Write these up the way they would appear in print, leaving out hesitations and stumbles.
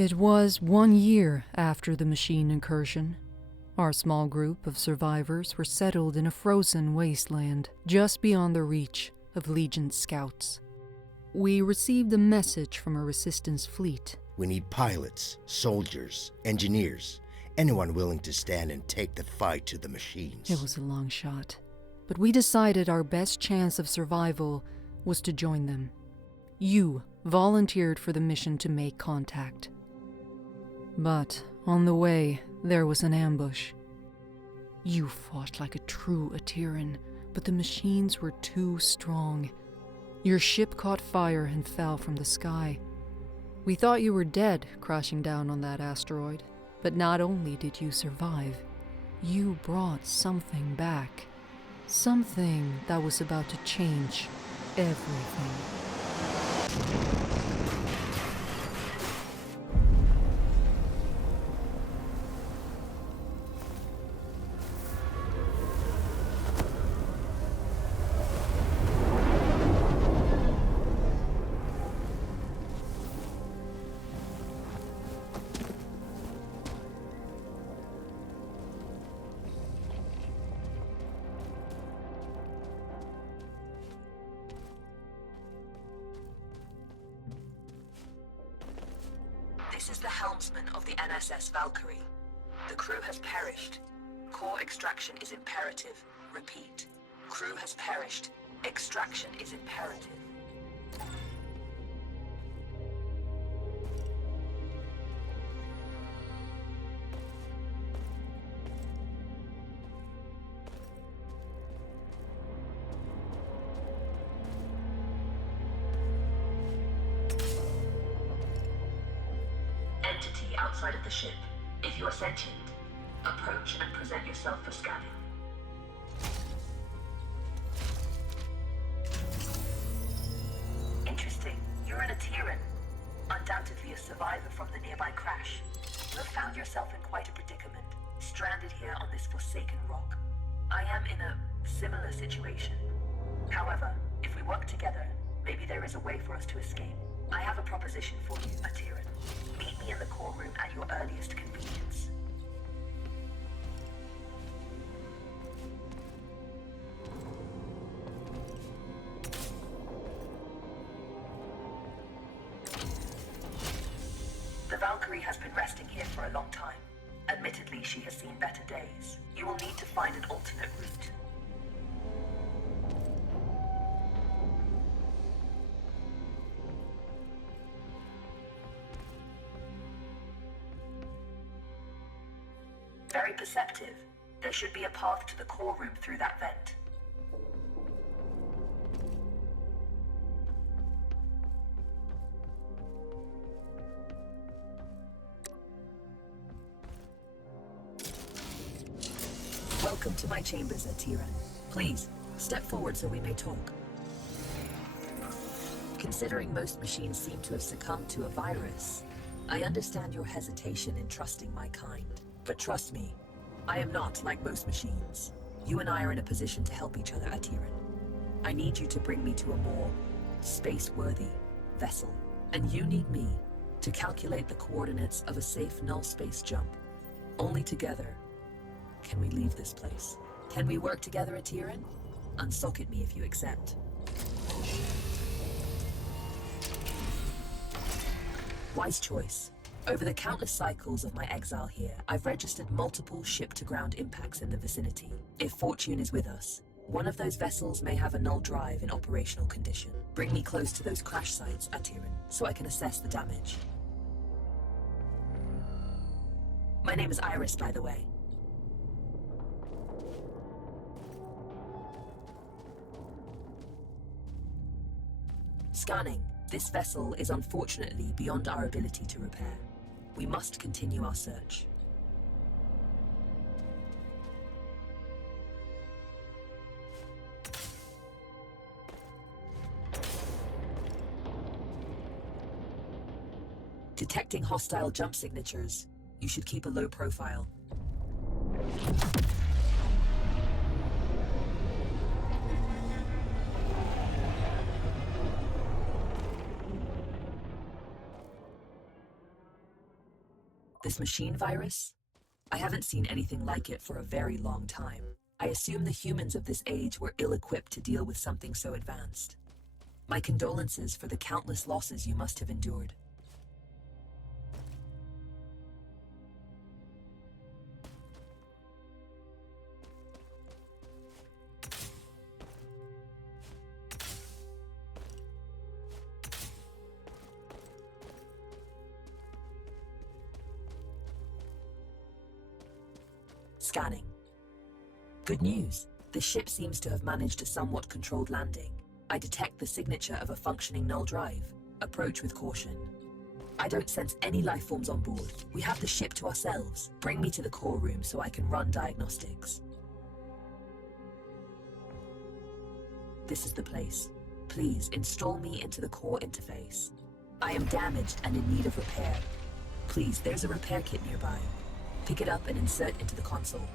It was 1 year after the machine incursion. Our small group of survivors were settled in a frozen wasteland just beyond the reach of Legion scouts. We received a message from a resistance fleet. We need pilots, soldiers, engineers, anyone willing to stand and take the fight to the machines. It was a long shot, but we decided our best chance of survival was to join them. You volunteered for the mission to make contact. But on the way, there was an ambush. You fought like a true Atiran, but the machines were too strong. Your ship caught fire and fell from the sky. We thought you were dead crashing down on that asteroid, but not only did you survive, you brought something back. Something that was about to change everything. This is the helmsman of the NSS Valkyrie. The crew has perished. Core extraction is imperative. Repeat. Crew has perished. Extraction is imperative. Entity outside of the ship. If you are sentient, approach and present yourself for scanning. Interesting. You're an Atiran. Undoubtedly a survivor from the nearby crash. You have found yourself in quite a predicament, stranded here on this forsaken rock. I am in a similar situation. However, if we work together, maybe there is a way for us to escape. I have a proposition for you, Atiran. Meet me in the core room at your earliest convenience. The Valkyrie has been resting here for a long time. Admittedly, she has seen better days. You will need to find an alternate route. Very perceptive. There should be a path to the core room through that vent. Welcome to my chambers, Atiran. Please, step forward so we may talk. Considering most machines seem to have succumbed to a virus, I understand your hesitation in trusting my kind. But trust me, I am not like most machines. You and I are in a position to help each other, Atiran. I need you to bring me to a more space-worthy vessel. And you need me to calculate the coordinates of a safe null space jump. Only together can we leave this place. Can we work together, Atiran? Unsocket me if you accept. Wise choice. Over the countless cycles of my exile here, I've registered multiple ship-to-ground impacts in the vicinity. If fortune is with us, one of those vessels may have a null drive in operational condition. Bring me close to those crash sites, Atiran, so I can assess the damage. My name is Iris, by the way. Scanning. This vessel is unfortunately beyond our ability to repair. We must continue our search. Detecting hostile jump signatures. You should keep a low profile. This machine virus? I haven't seen anything like it for a very long time. I assume the humans of this age were ill-equipped to deal with something so advanced. My condolences for the countless losses you must have endured. Scanning. Good news. The ship seems to have managed a somewhat controlled landing. I detect the signature of a functioning null drive. Approach with caution. I don't sense any life forms on board. We have the ship to ourselves. Bring me to the core room so I can run diagnostics. This is the place. Please install me into the core interface. I am damaged and in need of repair. Please, there's a repair kit nearby. Pick it up and insert into the console.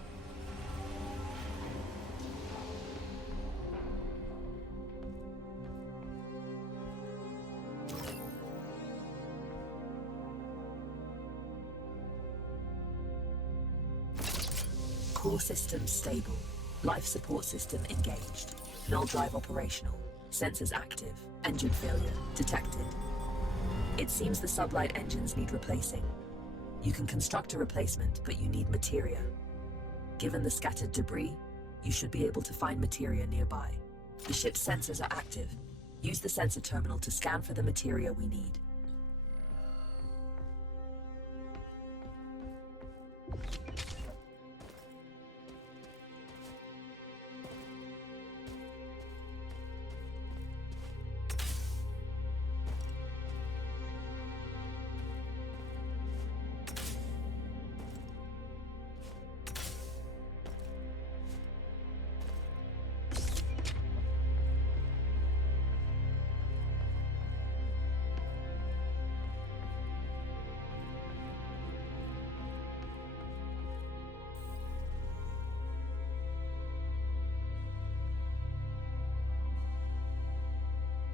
Core system stable. Life support system engaged. Null drive operational. Sensors active. Engine failure detected. It seems the sublight engines need replacing. You can construct a replacement, but you need materia. Given the scattered debris, you should be able to find materia nearby. The ship's sensors are active. Use the sensor terminal to scan for the materia we need.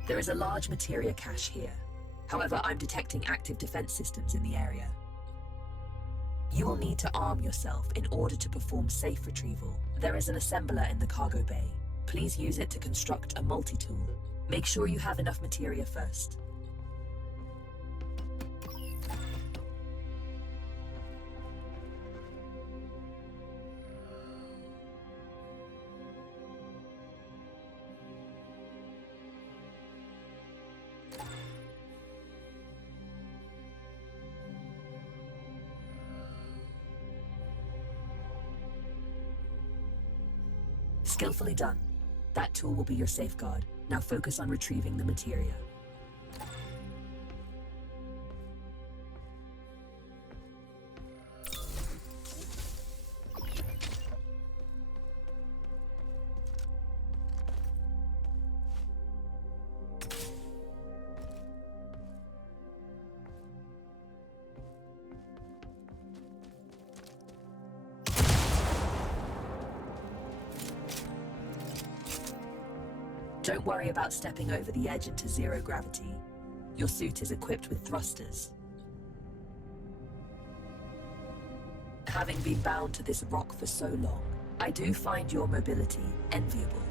There is a large materia cache here. However, I'm detecting active defense systems in the area. You will need to arm yourself in order to perform safe retrieval. There is an assembler in the cargo bay. Please use it to construct a multi-tool. Make sure you have enough materia first. Skillfully done. That tool will be your safeguard. Now focus on retrieving the materia. Don't worry about stepping over the edge into zero gravity. Your suit is equipped with thrusters. Having been bound to this rock for so long, I do find your mobility enviable.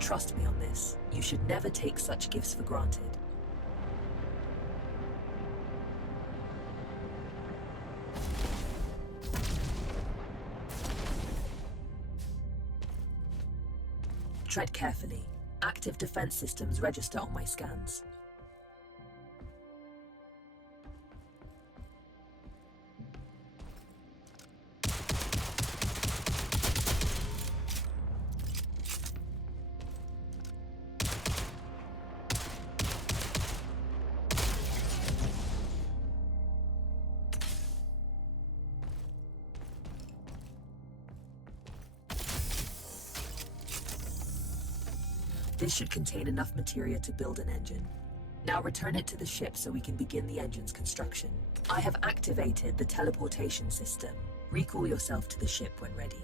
Trust me on this. You should never take such gifts for granted. Tread carefully. Active defense systems register on my scans. This should contain enough materia to build an engine. Now return it to the ship so we can begin the engine's construction. I have activated the teleportation system. Recall yourself to the ship when ready.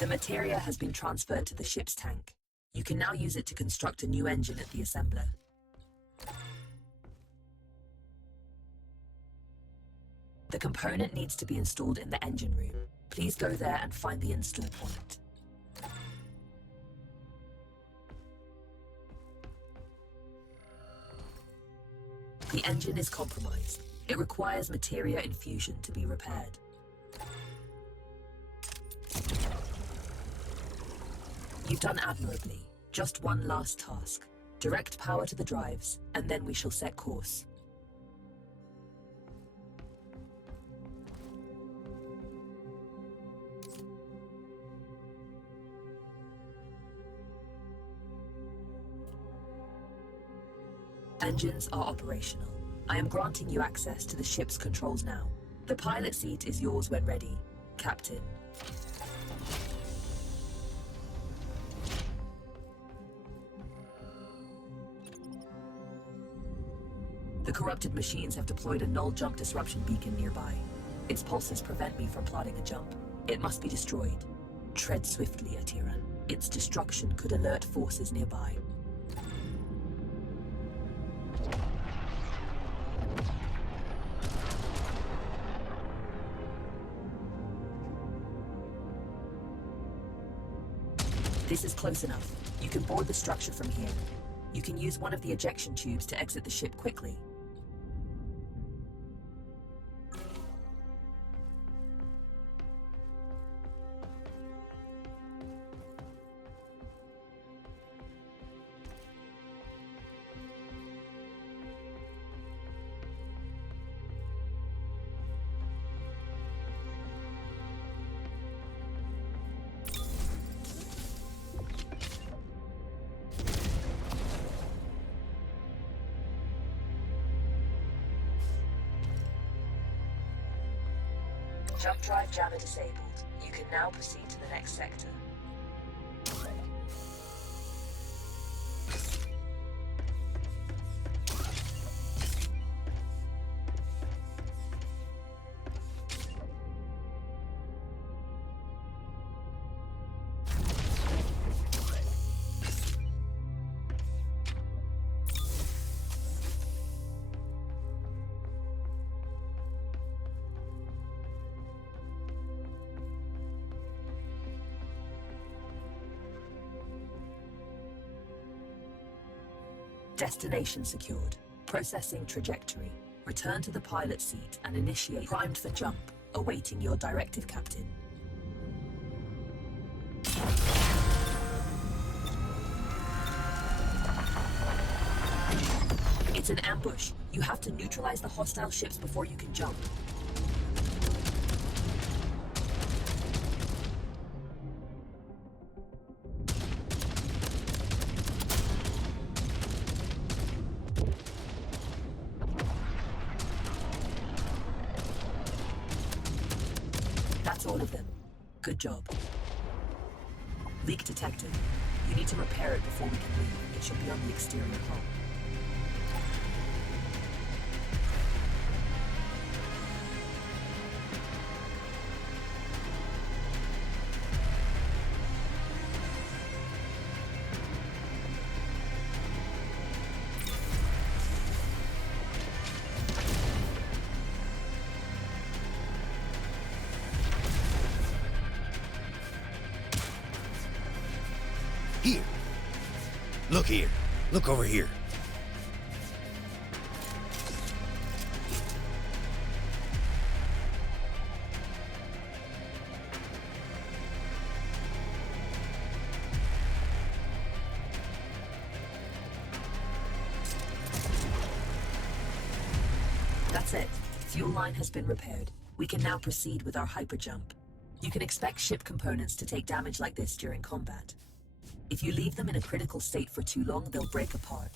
The materia has been transferred to the ship's tank. You can now use it to construct a new engine at the assembler. The component needs to be installed in the engine room. Please go there and find the install point. The engine is compromised. It requires materia infusion to be repaired. You've done admirably. Just one last task. Direct power to the drives, and then we shall set course. Engines are operational. I am granting you access to the ship's controls now. The pilot seat is yours when ready, Captain. The corrupted machines have deployed a null jump disruption beacon nearby. Its pulses prevent me from plotting a jump. It must be destroyed. Tread swiftly, Atiran. Its destruction could alert forces nearby. This is close enough. You can board the structure from here. You can use one of the ejection tubes to exit the ship quickly. Jump drive jammer disabled. You can now proceed to the next sector. Destination secured. Processing trajectory. Return to the pilot seat and initiate. Primed for jump. Awaiting your directive, Captain. It's an ambush. You have to neutralize the hostile ships before you can jump. That's all of them. Good job. Leak detected. You need to repair it before we can leave. It should be on the exterior hull. Here. Look here. Look over here. That's it. Fuel line has been repaired. We can now proceed with our hyperjump. You can expect ship components to take damage like this during combat. If you leave them in a critical state for too long, they'll break apart.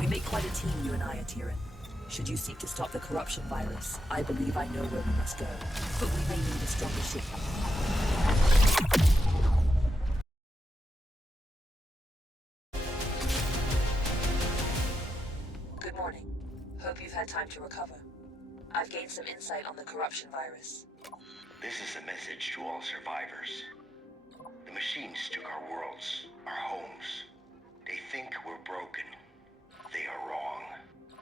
We make quite a team, you and I, Atiran. Should you seek to stop the corruption virus, I believe I know where we must go. But we may need a stronger ship. Good morning. Hope you've had time to recover. I've gained some insight on the corruption virus. This is a message to all survivors. The machines took our worlds, our homes. They think we're broken. They are wrong.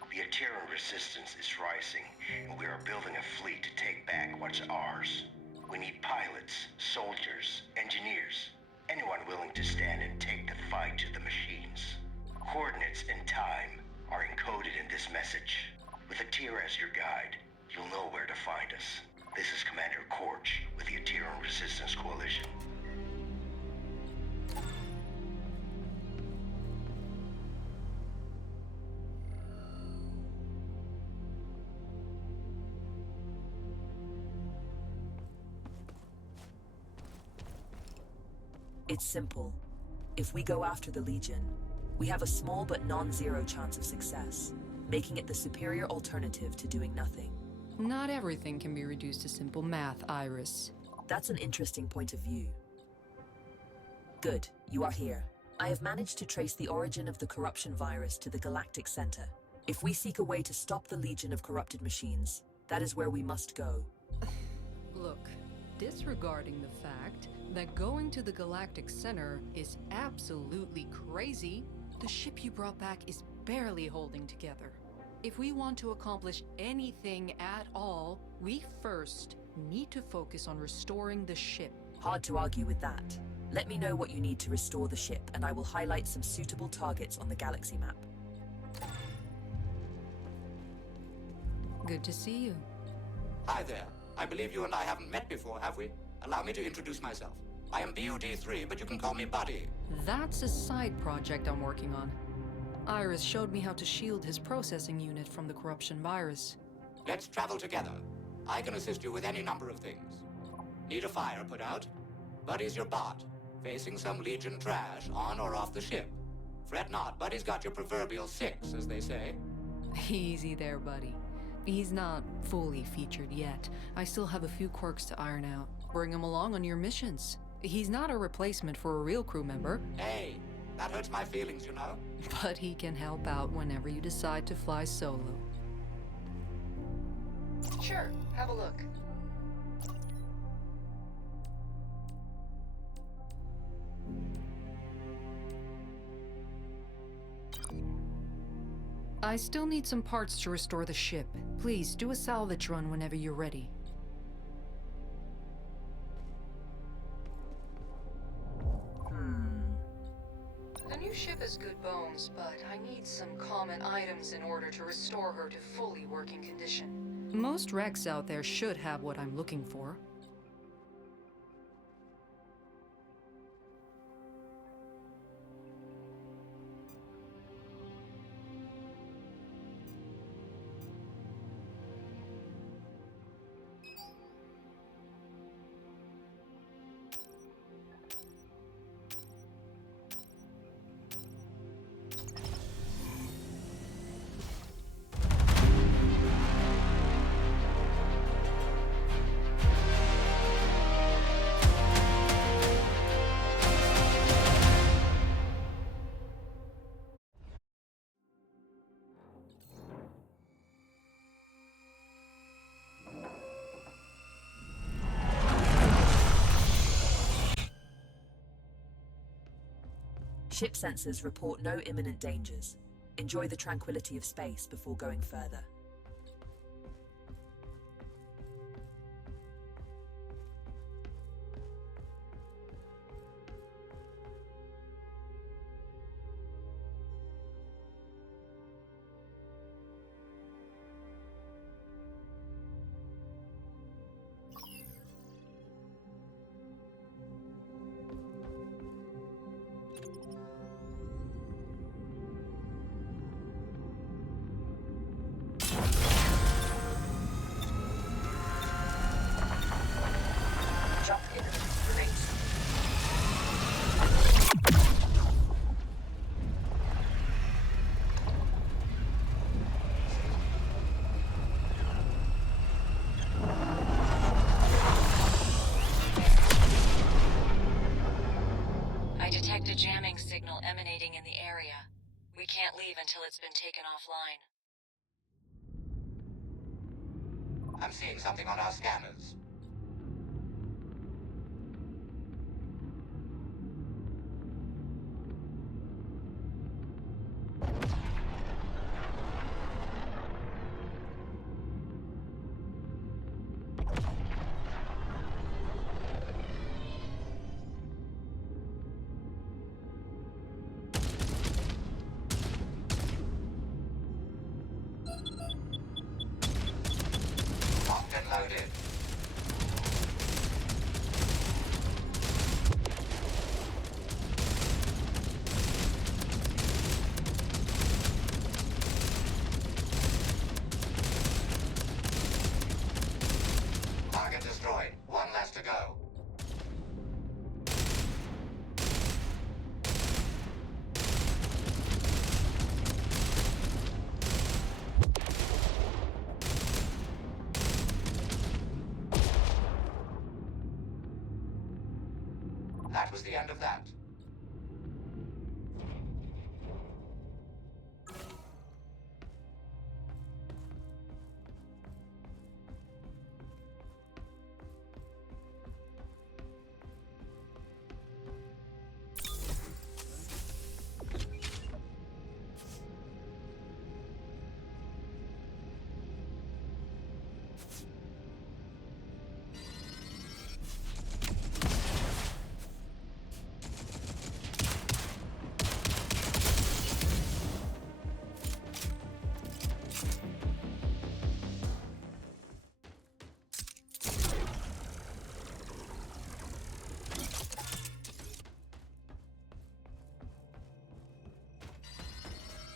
The Ateran resistance is rising, and we are building a fleet to take back what's ours. We need pilots, soldiers, engineers, anyone willing to stand and take the fight to the machines. Coordinates and time are encoded in this message. With Atira as your guide, you'll know where to find us. This is Commander Korch with the Ateran Resistance Coalition. It's simple. If we go after the Legion, we have a small but non-zero chance of success, making it the superior alternative to doing nothing. Not everything can be reduced to simple math, Iris. That's an interesting point of view. Good, you are here. I have managed to trace the origin of the corruption virus to the Galactic Center. If we seek a way to stop the Legion of corrupted machines, that is where we must go. Look, disregarding the fact that going to the Galactic Center is absolutely crazy, the ship you brought back is barely holding together. If we want to accomplish anything at all, we first need to focus on restoring the ship. Hard to argue with that. Let me know what you need to restore the ship, and I will highlight some suitable targets on the galaxy map. Good to see you. Hi there. I believe you and I haven't met before, have we? Allow me to introduce myself. I am BUD-3, but you can call me Buddy. That's a side project I'm working on. Iris showed me how to shield his processing unit from the corruption virus. Let's travel together. I can assist you with any number of things. Need a fire put out? Buddy's your bot, facing some Legion trash on or off the ship. Fret not, Buddy's got your proverbial 6, as they say. Easy there, buddy. He's not fully featured yet. I still have a few quirks to iron out. Bring him along on your missions. He's not a replacement for a real crew member. Hey, that hurts my feelings, you know. But he can help out whenever you decide to fly solo. Sure, have a look. I still need some parts to restore the ship. Please, do a salvage run whenever you're ready. The new ship has good bones, but I need some common items in order to restore her to fully working condition. Most wrecks out there should have what I'm looking for. Ship sensors report no imminent dangers. Enjoy the tranquility of space before going further. Jump in remains. I detect a jamming signal emanating in the area. We can't leave until it's been taken offline. I'm seeing something on our scanners. Locked and loaded. Target destroyed. One less to go. That was the end of that.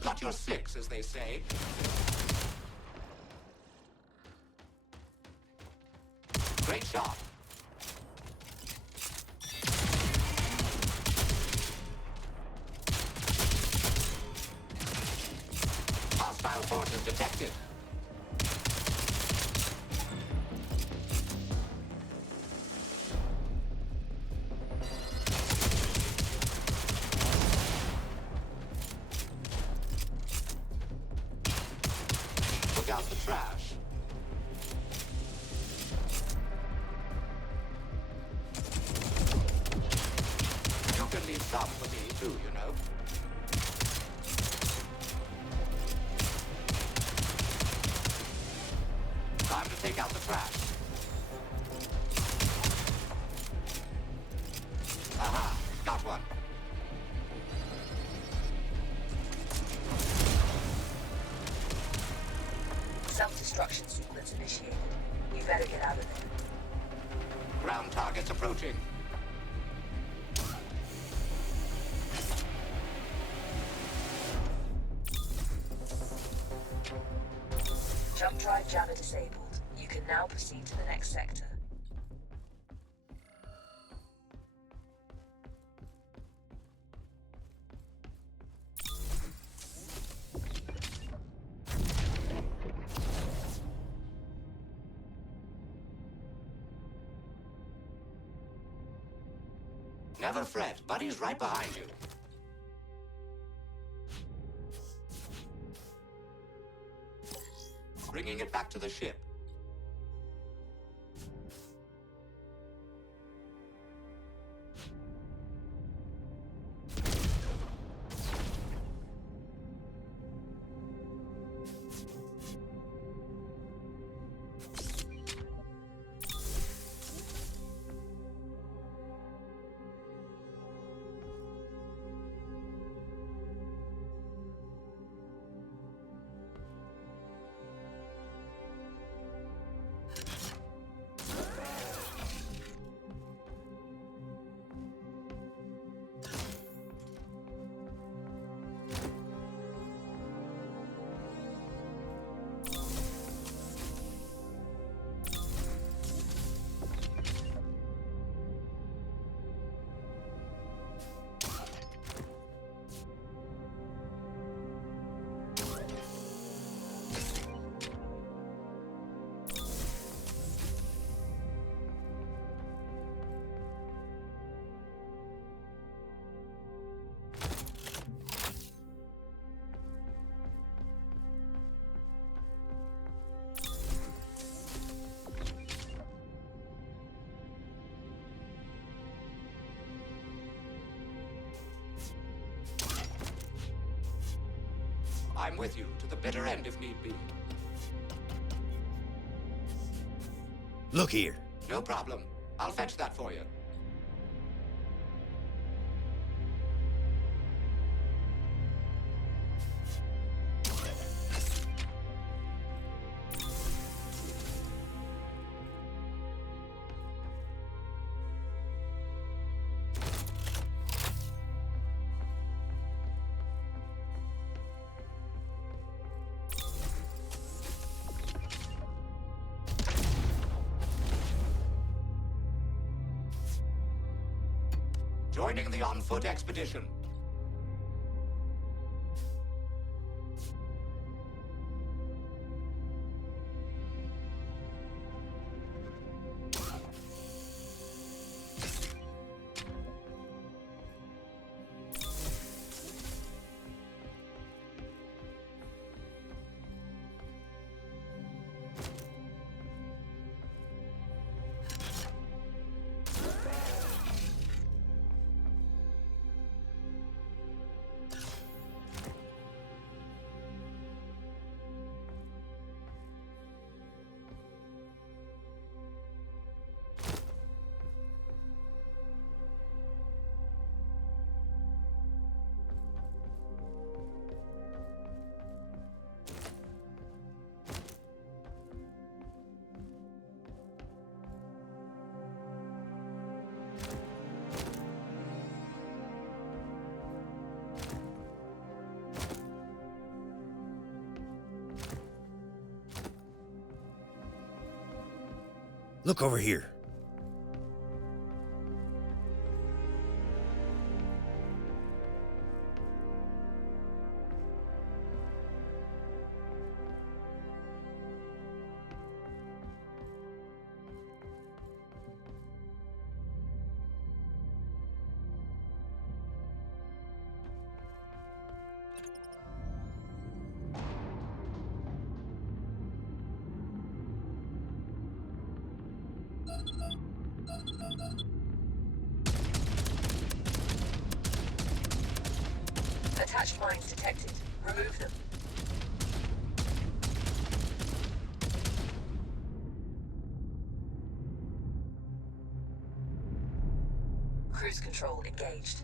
Got your six, as they say. Great shot. Hostile forces detected. Look out the trash. You can leave some for me too, you know. Time to take out the trash. Aha! Got one. Self-destruction sequence initiated. You better get out of there. Ground targets approaching. Jump drive jammer disabled. You can now proceed to the next sector. Never fret, Buddy's right behind you. Bringing it back to the ship. I'm with you to the bitter end if need be. Look here. No problem. I'll fetch that for you. Joining the on-foot expedition. Look over here. Attached mines detected. Remove them. Cruise control engaged.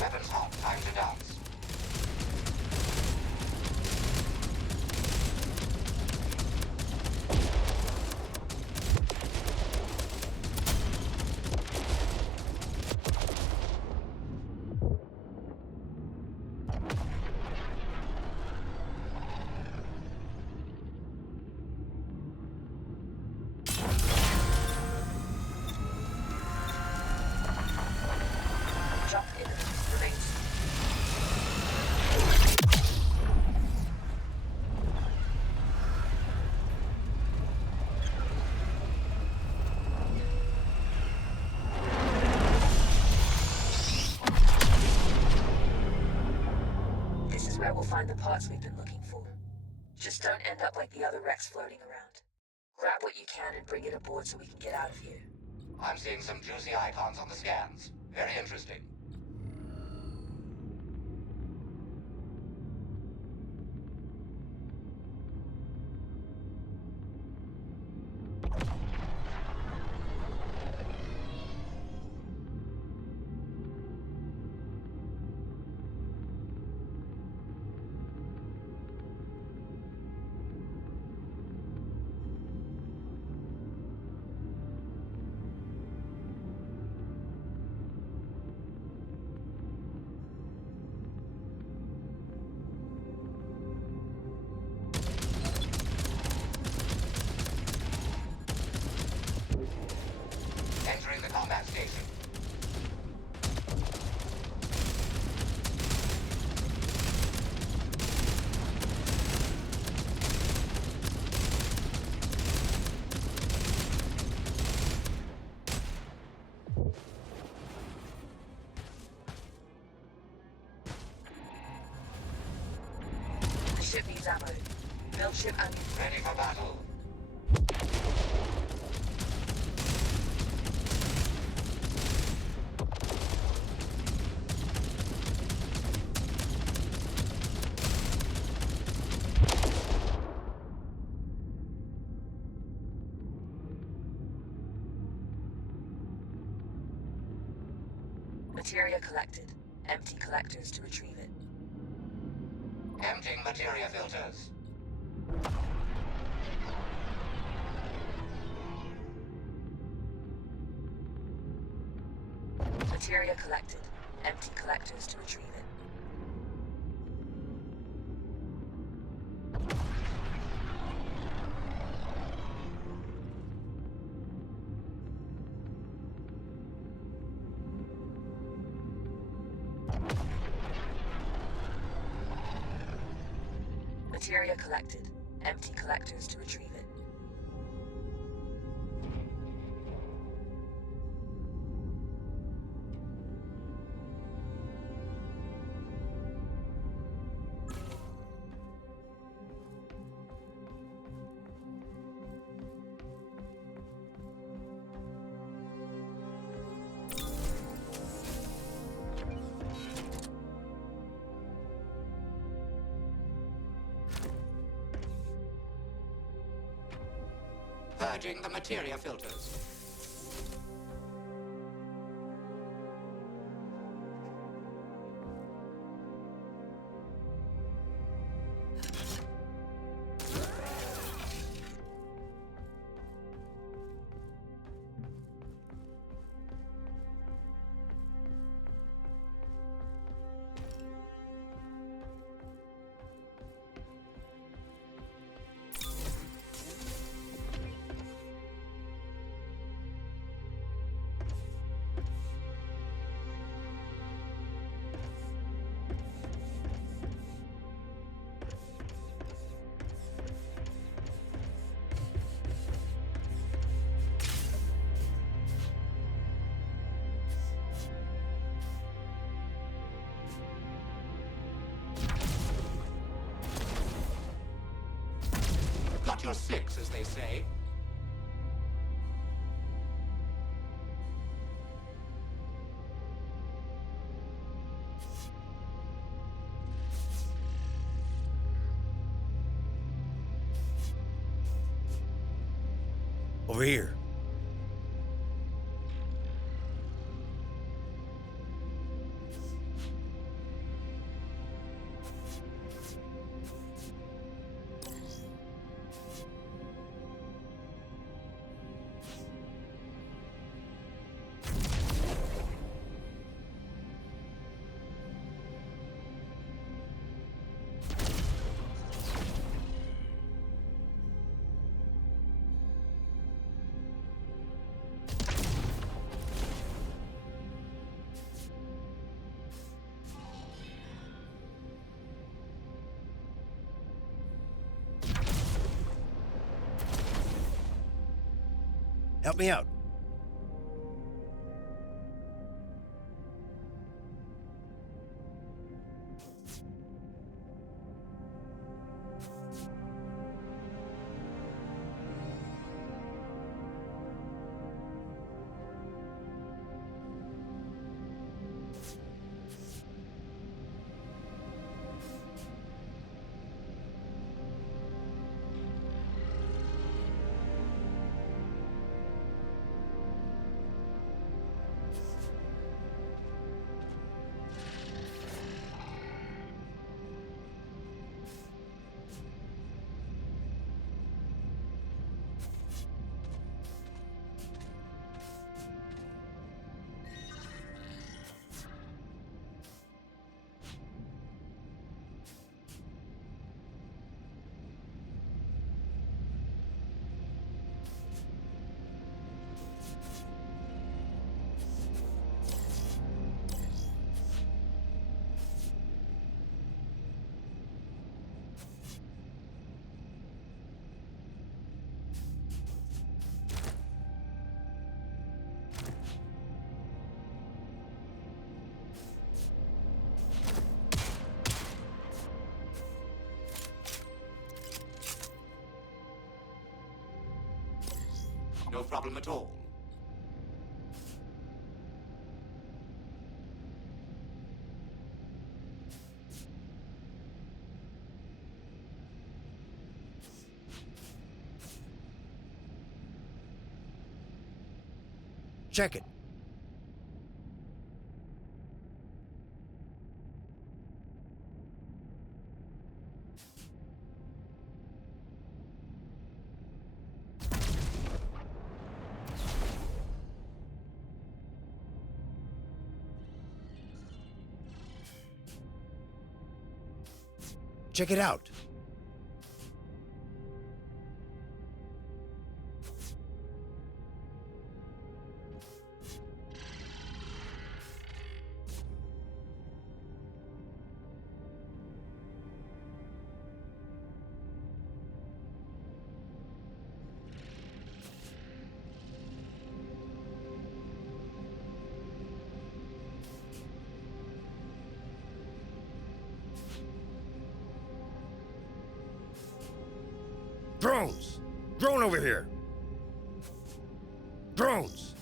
Weapons hot. Time to dance. Jump in. Remains. This is where we'll find the parts we've been looking for. Just don't end up like the other wrecks floating around. Grab what you can and bring it aboard so we can get out of here. I'm seeing some juicy icons on the scans. Very interesting. Entering the combat station. The ship needs ammo. Build ship and... Ready for battle. Materia collected. Empty collectors to retrieve it. Emptying materia filters. Materia collected. Empty collectors to retrieve it. Materia collected. Empty collectors to retrieve it. Purging the materia filters. Got your six, as they say. Over here. Help me out. No problem at all. Check it. Check it out. Drones! Drone over here! Drones!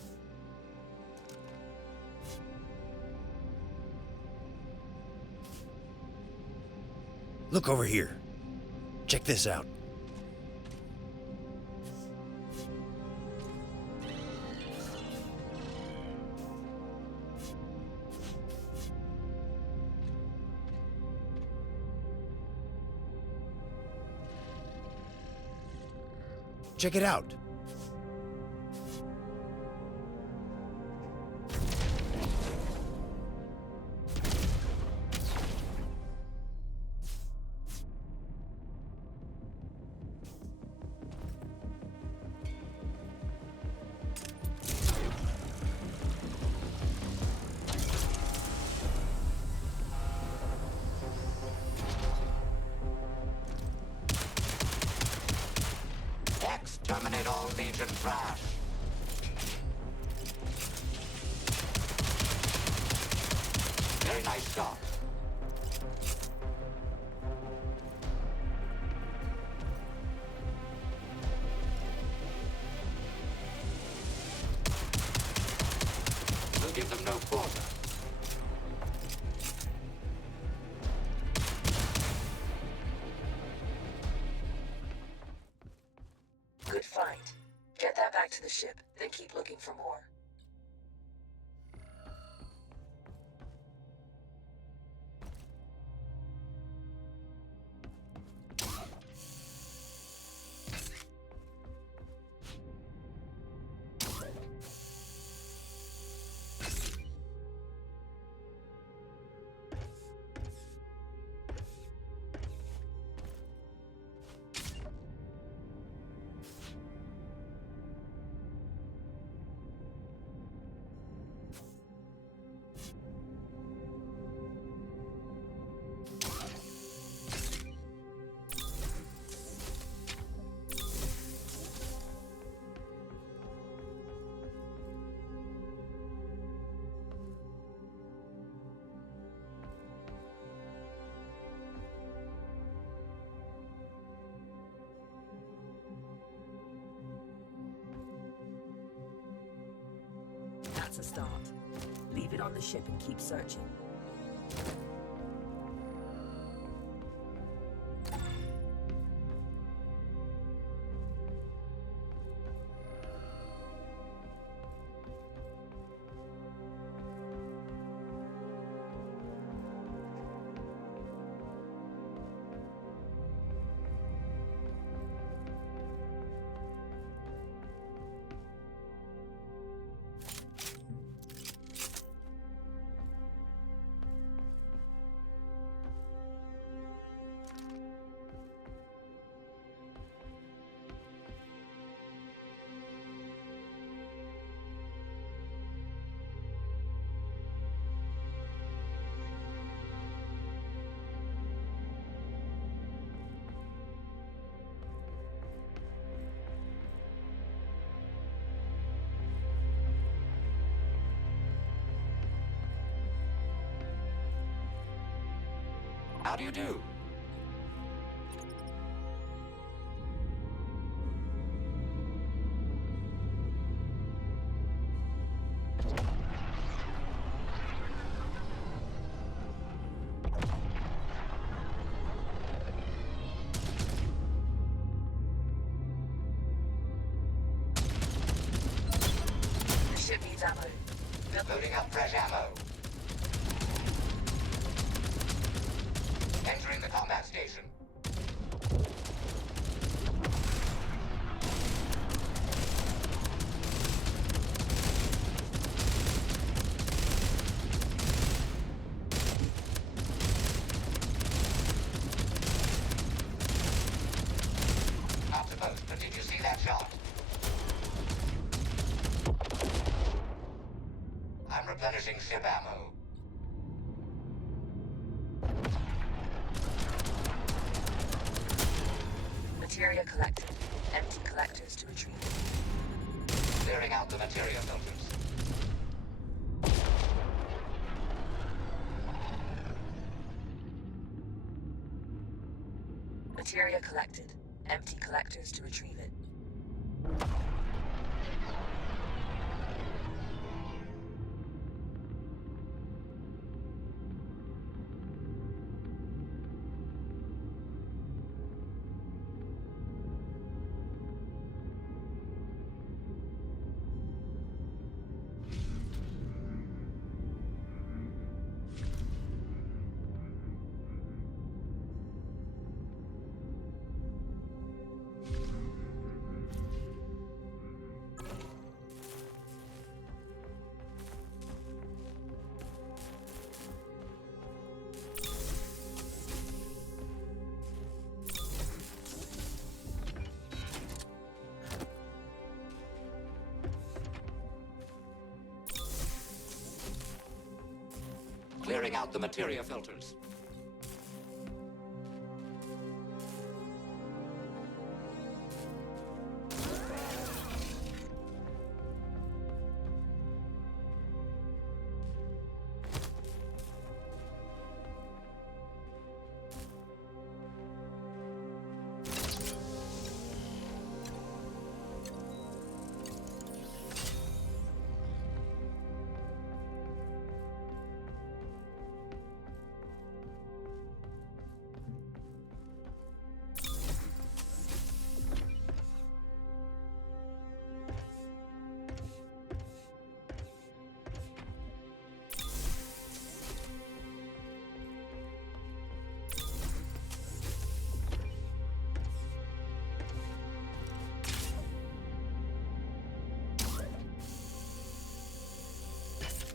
Look over here. Check this out. Check it out. Terminate all Legion trash. Very nice job. We'll give them no quarter. Good fight. Get that back to the ship, then keep looking for more. That's a start. Leave it on the ship and keep searching. How do you do? Ship needs ammo. Loading up fresh ammo. Entering the combat station. Not supposed, but did you see that shot? I'm replenishing ship ammo. Materia collected. Empty collectors to retrieve. Clearing out the materia filters. Materia collected. Empty collectors to retrieve it. Clearing out the materia filters.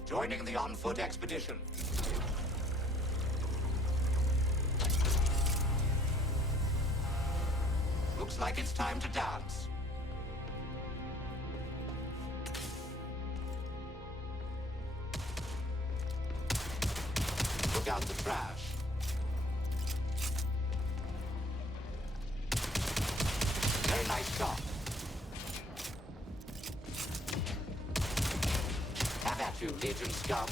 Joining the on-foot expedition. Looks like it's time to dance. Look out the trash. Very nice shot. Have at you, Legion scum.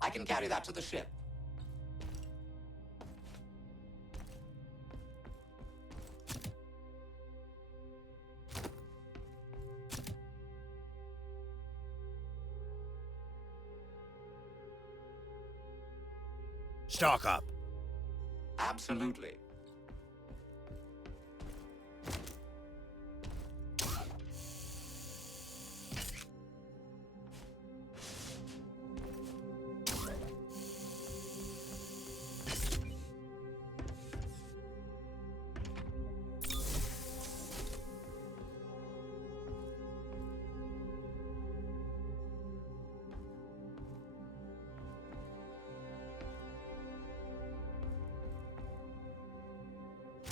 I can carry that to the ship. Stock up. Absolutely.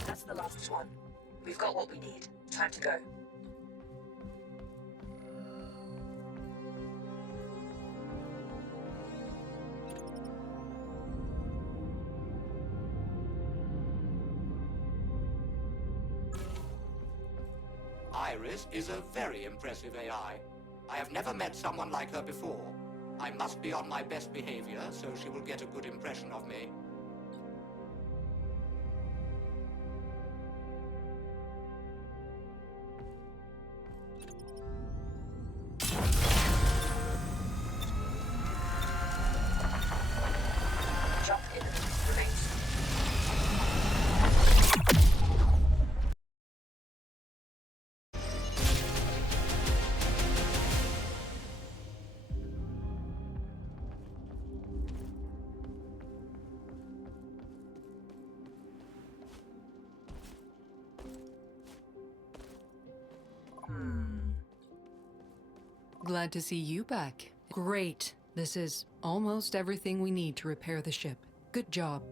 That's the last one. We've got what we need. Time to go. Iris is a very impressive AI. I have never met someone like her before. I must be on my best behavior so she will get a good impression of me. Glad to see you back. Great. This is almost everything we need to repair the ship. Good job.